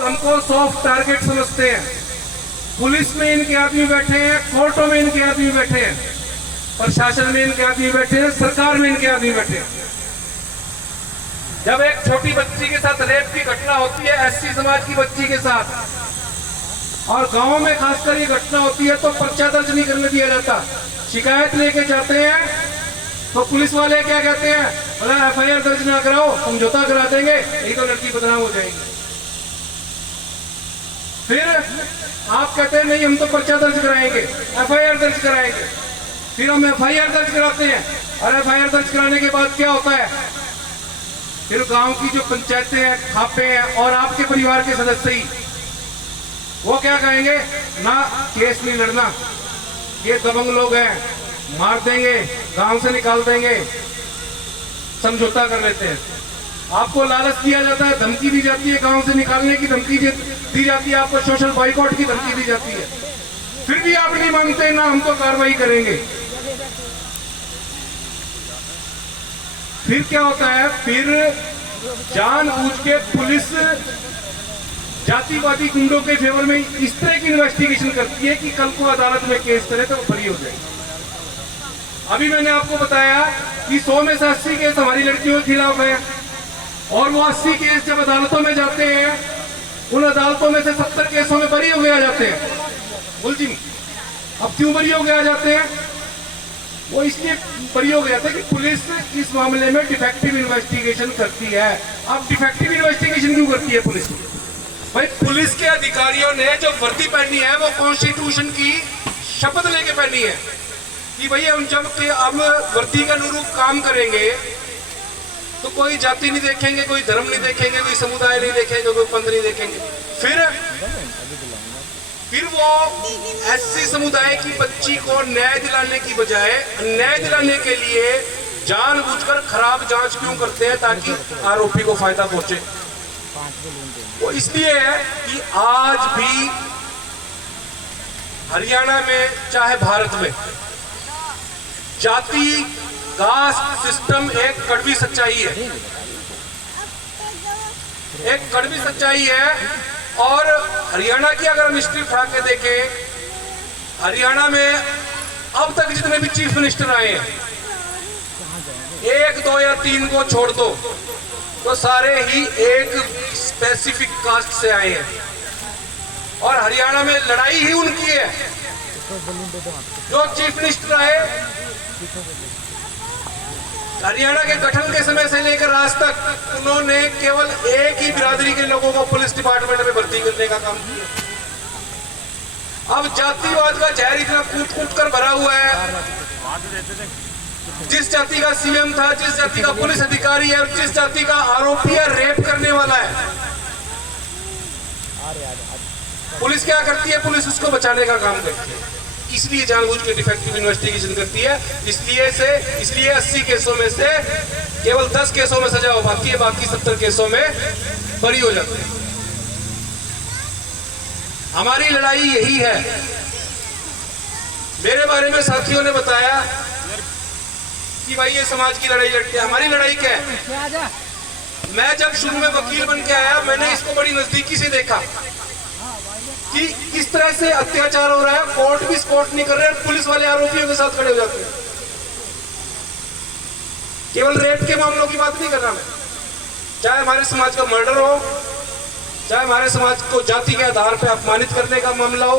हमको soft target समझते हैं। पुलिस में इनके आदमी बैठे हैं, कोर्टों में इनके आदमी बैठे हैं, प्रशासन में इनके आदमी बैठे हैं, सरकार में इनके आदमी बैठे हैं। जब एक छोटी बच्ची के साथ रेप की घटना होती है, एससी समाज की बच्ची के साथ, और गांव में खासकर ये घटना होती है, तो पर्चा दर्ज नहीं करने दिया जाता। शिकायत लेके जाते हैं तो पुलिस वाले क्या कहते हैं, बोला एफआईआर दर्ज ना कराओ, समझौता करा देंगे, नहीं तो लड़की बदनाम हो जाएगी। फिर आप कहते हैं नहीं हम तो पर्चा दर्ज कराएंगे, एफआईआर दर्ज कराएंगे। फिर हम एफआईआर दर्ज कराते हैं, और एफआईआर दर्ज कराने के बाद क्या होता है, फिर गांव की जो पंचायतें हैं, खापे हैं, और आपके परिवार के सदस्य ही वो क्या कहेंगे, ना केस नहीं लड़ना, ये दबंग लोग हैं, मार देंगे, गांव से निकाल देंगे, समझौता कर लेते हैं। आपको लालच दिया जाता है, धमकी दी जाती है, गांव से निकालने की धमकी दी जाती है, आपको सोशल बाइकआउट की धमकी दी जाती है। फिर भी आप नहीं मांगते, ना हम तो कार्रवाई करेंगे। फिर क्या होता है, फिर जानबूझ के पुलिस जातिवादी गुंडों के फेवर में इस तरह की इन्वेस्टिगेशन करती है कि कल को अदालत में केस करे तो बरी हो जाए। अभी मैंने आपको बताया कि 100 में से 80 केस हमारी लड़कियों के खिलाफ है, और वो 80 केस जब अदालतों में जाते हैं, उन अदालतों में से 70 केसों में बरी हो गए आ जाते हैं। बोल जी, अब क्यों बरी हो गए आ जाते हैं? वो इसलिए बरी हो गया था कि पुलिस इस मामले में डिफेक्टिव इन्वेस्टिगेशन करती है। अब डिफेक्टिव इन्वेस्टिगेशन क्यों करती है पुलिस? भाई पुलिस के अधिकारियों ने जो वर्दी पहनी है वो कॉन्स्टिट्यूशन की शपथ लेके पहनी है कि भाई हम जब के अब वर्दी के अनुरूप काम करेंगे तो कोई जाति नहीं देखेंगे, कोई धर्म नहीं देखेंगे, कोई समुदाय नहीं देखेंगे, कोई पंथ नहीं देखेंगे। फिर वो एससी समुदाय की बच्ची को न्याय दिलाने की बजाय न्याय दिलाने के लिए जानबूझकर खराब जांच क्यों करते हैं, ताकि आरोपी को फायदा पहुंचे। वो इसलिए है कि आज भी हरियाणा में चाहे भारत में जाति कास्ट सिस्टम एक कड़वी सच्चाई है, एक कड़वी सच्चाई है। और हरियाणा की अगर हम हिस्ट्री उठा के देखें, हरियाणा में अब तक जितने भी चीफ मिनिस्टर आए हैं, 1, 2 या 3 को छोड़ दो तो सारे ही एक स्पेसिफिक कास्ट से आए हैं, और हरियाणा में लड़ाई ही उनकी है। जो चीफ मिनिस्टर आए हरियाणा के गठन के समय से लेकर आज तक, उन्होंने केवल एक ही बिरादरी के लोगों को पुलिस डिपार्टमेंट में भर्ती करने का काम किया। अब जातिवाद का जहर इतना कूट कूट कर भरा हुआ है। जिस जाति का सीएम था, जिस जाति का पुलिस अधिकारी है, और जिस जाति का आरोपी है, रेप करने वाला है, पुलिस क्या करती है? पुलिस उसको बचाने का काम करती है। इसलिए जानबूझ के डिफेक्टिव इन्वेस्टिगेशन करती है। इसलिए 80 केसों में से केवल 10 केसों में सजा हो पाती है, बाकी 70 केसों में बरी हो जाती है। हमारी लड़ाई यही है। मेरे बारे में साथियों ने बताया कि भाई ये समाज की लड़ाई लड़ते हैं। हमारी लड़ाई क्या है? मैं जब शुरू में वकील बन के आया, मैंने इसको बड़ी नजदीकी से देखा कि किस तरह से अत्याचार हो रहा है। कोर्ट भी स्पोर्ट नहीं कर रहे हैं, पुलिस वाले आरोपियों के साथ खड़े हो जाते हैं। केवल रेप के मामलों की बात नहीं कर रहा मैं, चाहे हमारे समाज का मर्डर हो, चाहे हमारे समाज को जाति के आधार पर अपमानित करने का मामला हो,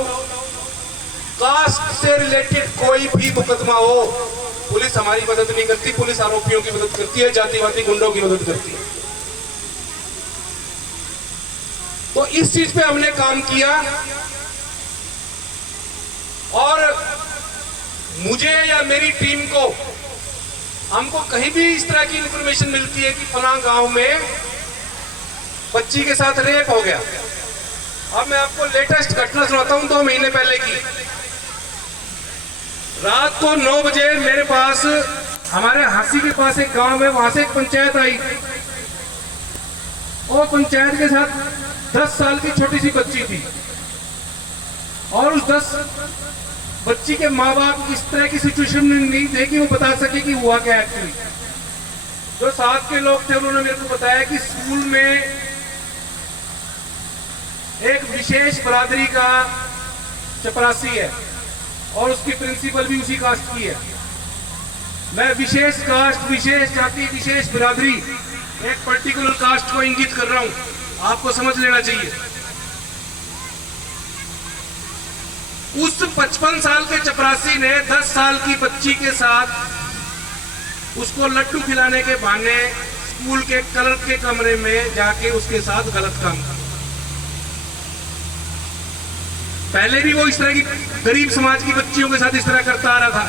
कास्ट से रिलेटेड कोई भी मुकदमा हो, पुलिस हमारी मदद नहीं करती, पुलिस आरोपियों की मदद करती है, जातिवादी गुंडों की मदद करती है। तो इस चीज पे हमने काम किया, और मुझे या मेरी टीम को, हमको कहीं भी इस तरह की इंफॉर्मेशन मिलती है कि फलां गांव में बच्ची के साथ रेप हो गया। अब मैं आपको लेटेस्ट घटना सुनाता हूं, 2 महीने पहले की। रात को 9 बजे मेरे पास, हमारे हांसी के पास एक गांव है, वहां से एक पंचायत आई, और पंचायत के साथ 10 साल की छोटी सी बच्ची थी, और उस 10 बच्ची के माँ बाप इस तरह की सिचुएशन में नहीं थे कि वो बता सके कि हुआ क्या एक्चुअली। जो साथ के लोग थे उन्होंने मेरे को बताया कि स्कूल में एक विशेष बरादरी का चपरासी है और उसकी प्रिंसिपल भी उसी कास्ट की है। मैं विशेष कास्ट, विशेष जाति, विशेष बिरादरी, एक पर्टिकुलर कास्ट को इंगित कर रहा हूं, आपको समझ लेना चाहिए। उस 55 साल के चपरासी ने 10 साल की बच्ची के साथ उसको लड्डू खिलाने के बहाने स्कूल के क्लर्क के कमरे में जाके उसके साथ गलत काम किया। पहले भी वो इस तरह की गरीब समाज की बच्चियों के साथ इस तरह करता आ रहा था।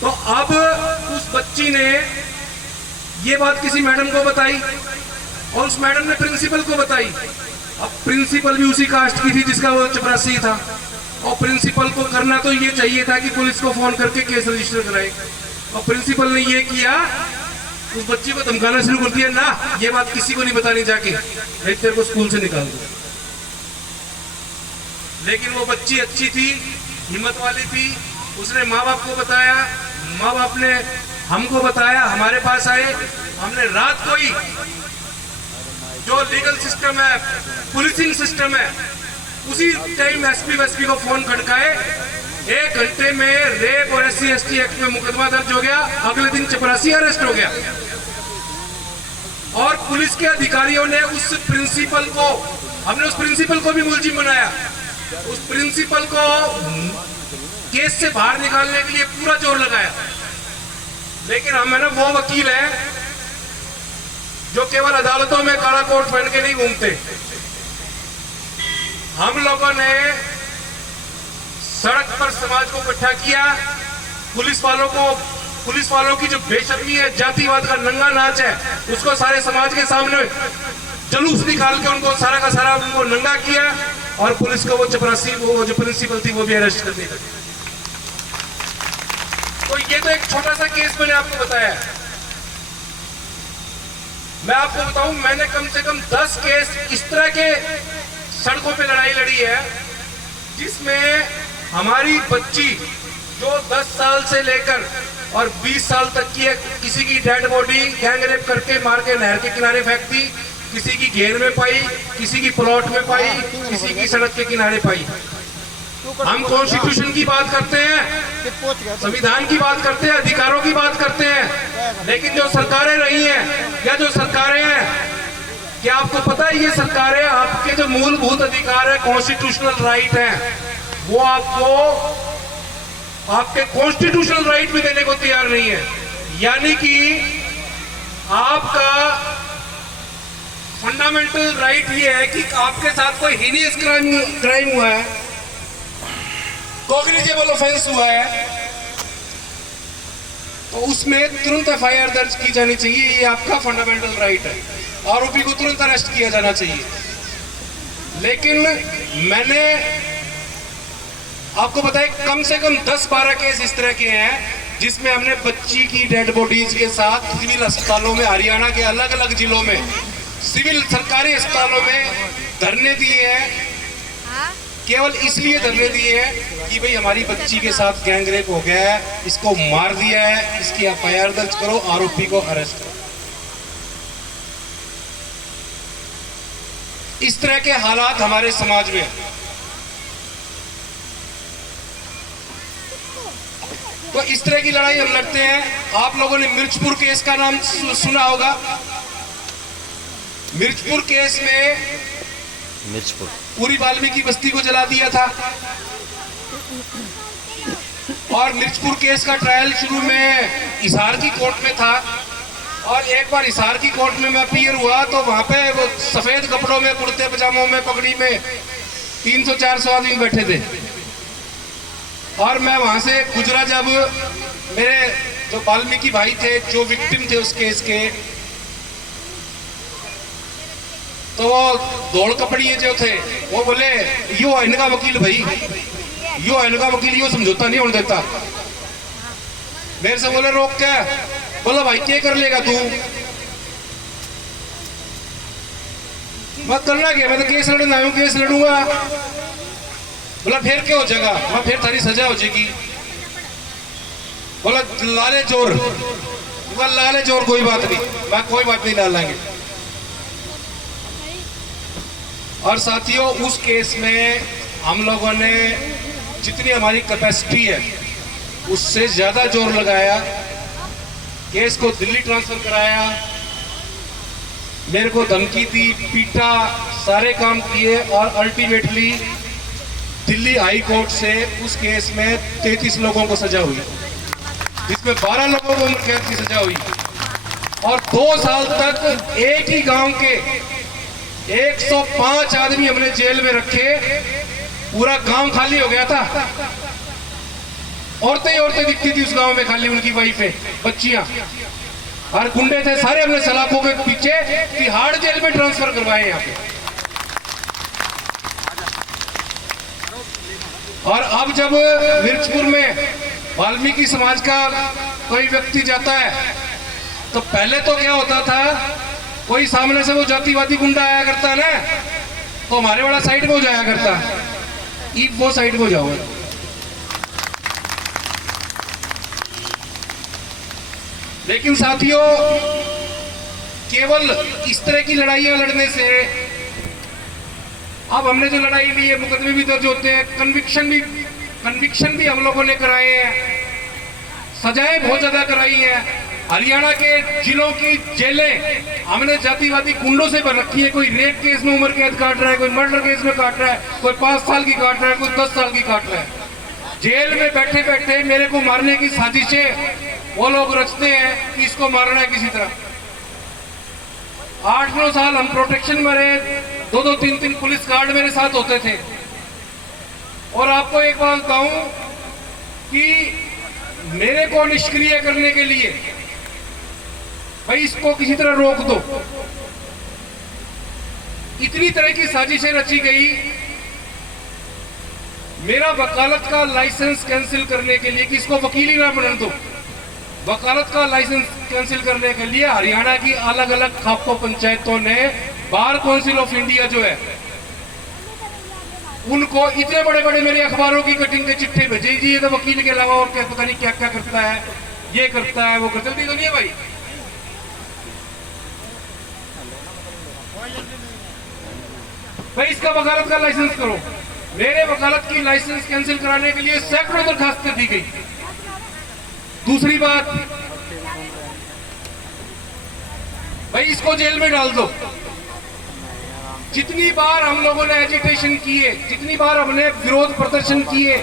तो अब उस बच्ची ने ये बात किसी मैडम को बताई और उस मैडम ने प्रिंसिपल को बताई। अब प्रिंसिपल भी उसी कास्ट की थी जिसका वो चपरासी था, और प्रिंसिपल को करना तो ये चाहिए था कि पुलिस को फोन करके केस रजिस्टर कराए, और प्रिंसिपल ने ये किया, उस बच्ची को धमकाना शुरू कर दिया, ना ये बात किसी को नहीं बतानी जाके, नहीं तेरे को स्कूल से निकाल दो। लेकिन वो बच्ची अच्छी थी, हिम्मत वाली थी, उसने माँ बाप को बताया, माँ बाप ने हमको बताया, हमारे पास आए, हमने रात को ही जो लीगल सिस्टम है, पुलिसिंग सिस्टम है, उसी टाइम एसपी को फोन खड़काए। 1 घंटे में रेप और SC/ST एक्ट में मुकदमा दर्ज हो गया। अगले दिन चपरासी अरेस्ट हो गया और पुलिस के अधिकारियों ने उस प्रिंसिपल को, हमने उस प्रिंसिपल को भी मुलजिम बनाया। उस प्रिंसिपल को केस से बाहर निकालने के लिए पूरा जोर लगाया। लेकिन हम ना वो वकील है जो केवल अदालतों में काला कोट पहन के नहीं घूमते। हम लोगों ने सड़क पर समाज को इकट्ठा किया, पुलिस वालों की जो बेशर्मी है, जातिवाद का नंगा नाच है, उसको सारे समाज के सामने जुलूस निकाल के उनको सारा का सारा उनको नंगा किया, और पुलिस को वो चपरासी, वो जो प्रिंसिपल थी, वो भी अरेस्ट कर दी। तो ये तो एक छोटा सा केस मैंने आपको बताया। मैं आपको बताऊं, मैंने कम से कम 10 केस इस तरह के सड़कों पे लड़ाई लड़ी है जिसमें हमारी बच्ची जो 10 साल से लेकर और 20 साल तक की है, किसी की डेड बॉडी गैंग रेप करके मार के नहर के किनारे फेंक दी, किसी की घेर में पाई, किसी की प्लॉट में पाई, किसी की सड़क के किनारे पाई। हम कॉन्स्टिट्यूशन की बात करते हैं, संविधान की बात करते हैं, अधिकारों की बात करते हैं, लेकिन जो सरकारें रही हैं या जो सरकारें हैं, क्या आपको पता है ये सरकारें आपके जो मूलभूत अधिकार है, कॉन्स्टिट्यूशनल राइट है, वो आपको आपके कॉन्स्टिट्यूशनल राइट भी देने को तैयार नहीं है। यानी कि आपका फंडामेंटल राइट ये है कि आपके साथ कोई हीनियस क्राइम हुआ है, कॉग्निजेबल ऑफेंस हुआ है, तो उसमें तुरंत FIR दर्ज की जानी चाहिए। ये आपका फंडामेंटल राइट है। आरोपी को तुरंत अरेस्ट किया जाना चाहिए। लेकिन मैंने आपको बताया कम से कम 10-12 केस इस तरह के हैं जिसमें हमने बच्ची की डेड बॉडीज के साथ सिविल अस्पतालों में, हरियाणा के अलग अलग जिलों में सिविल सरकारी अस्पतालों में धरने दिए हैं। केवल इसलिए धरने दिए हैं कि भाई हमारी बच्ची के साथ गैंग रेप हो गया है, इसको मार दिया है, इसकी FIR दर्ज करो, आरोपी को अरेस्ट करो। इस तरह के हालात हमारे समाज में। तो इस तरह की लड़ाई हम लड़ते हैं। आप लोगों ने मिर्चपुर केस का नाम सुना होगा। मिर्चपुर केस में पूरी वाल्मीकि बस्ती को जला दिया था, और मिर्चपुर केस का ट्रायल शुरू में हिसार की कोर्ट में था, और एक बार हिसार की कोर्ट में मैं अपीयर हुआ तो वहां पे वो सफेद कपड़ों में, कुर्ते पजामों में, पगड़ी में 300-400 आदमी बैठे थे, और मैं वहां से गुजरा जब मेरे जो वाल्मीकि भाई थे, जो विक्टिम थे उस केस के, तो वो दौड़ कपड़िए जो थे वो बोले यो इनका वकील भाई, यो इनका वकील, यो समझौता नहीं होने देता। मेरे से बोले रोक क्या, बोला भाई क्या कर लेगा तू? मैं करना क्या, मैं तो केस लड़ना हूँ, केस लड़ूंगा। बोला फिर क्या हो जाएगा? मैं फिर थारी सजा हो जाएगी। बोला लाले चोर, बोला लाले चोर कोई बात नहीं, मैं कोई बात नहीं, डाल लेंगे। और साथियों, उस केस में हम लोगों ने जितनी हमारी कैपेसिटी है उससे ज्यादा जोर लगाया, केस को दिल्ली ट्रांसफर कराया, मेरे को धमकी दी, पीटा, सारे काम किए और अल्टीमेटली दिल्ली हाई कोर्ट से उस केस में 33 लोगों को सजा हुई, जिसमें 12 लोगों को उम्र कैद की सजा हुई और 2 साल तक एक ही गांव के 105 आदमी हमने जेल में रखे। पूरा गांव खाली हो गया था, औरतें ही औरतें दिखती थी उस गांव में, खाली उनकी वाइफें, बच्चियां, और गुंडे थे सारे हमने सलाखों के पीछे तिहाड़ जेल में ट्रांसफर करवाए यहाँ पे। और अब जब मिर्चपुर में वाल्मीकि समाज का कोई व्यक्ति जाता है तो पहले तो क्या होता था, कोई सामने से वो जातिवादी गुंडा आया करता ना, तो हमारे वाला साइड में हो जाया करता, वो साइड में हो जाओ। लेकिन साथियों, केवल इस तरह की लड़ाइयां लड़ने से, अब हमने जो लड़ाई ली है, मुकदमे भी दर्ज होते हैं, कन्विक्शन भी हम लोगों ने कराए हैं, सजाएं बहुत ज्यादा कराई है। हरियाणा के जिलों की जेलें हमने जातिवादी गुंडों से भर रखी है। कोई रेप केस में उम्र कैद काट रहा है, कोई मर्डर केस में काट रहा है, कोई 5 साल की काट रहा है, कोई 10 साल की काट रहा है। जेल में बैठे बैठे मेरे को मारने की साजिशें वो लोग रचते हैं कि इसको मारना है किसी तरह। 8-9 साल हम प्रोटेक्शन में रहे, 2-2, 3-3 पुलिस गार्ड मेरे साथ होते थे। और आपको एक बात बताऊं कि मेरे को निष्क्रिय करने के लिए, भाई इसको किसी तरह रोक दो, इतनी तरह की साजिशें रची गई। मेरा वकालत का लाइसेंस कैंसिल करने के लिए, कि इसको वकील ही ना बना दो, वकालत का लाइसेंस कैंसिल करने के लिए हरियाणा की अलग अलग खापो पंचायतों ने बार काउंसिल ऑफ इंडिया जो है, उनको इतने बड़े बड़े मेरे अखबारों की कटिंग के चिट्ठे भेजे जी, ये तो वकील के अलावा और क्या पता नहीं क्या क्या करता है, ये करता है, वो करता है। तो नहीं है भाई, इसका वकालत का लाइसेंस करो। मेरे वकालत की लाइसेंस कैंसिल कराने के लिए सैकड़ों दरखास्तें दी गई। दूसरी बात, भाई इसको जेल में डाल दो। जितनी बार हम लोगों ने एजिटेशन किए, जितनी बार हमने विरोध प्रदर्शन किए,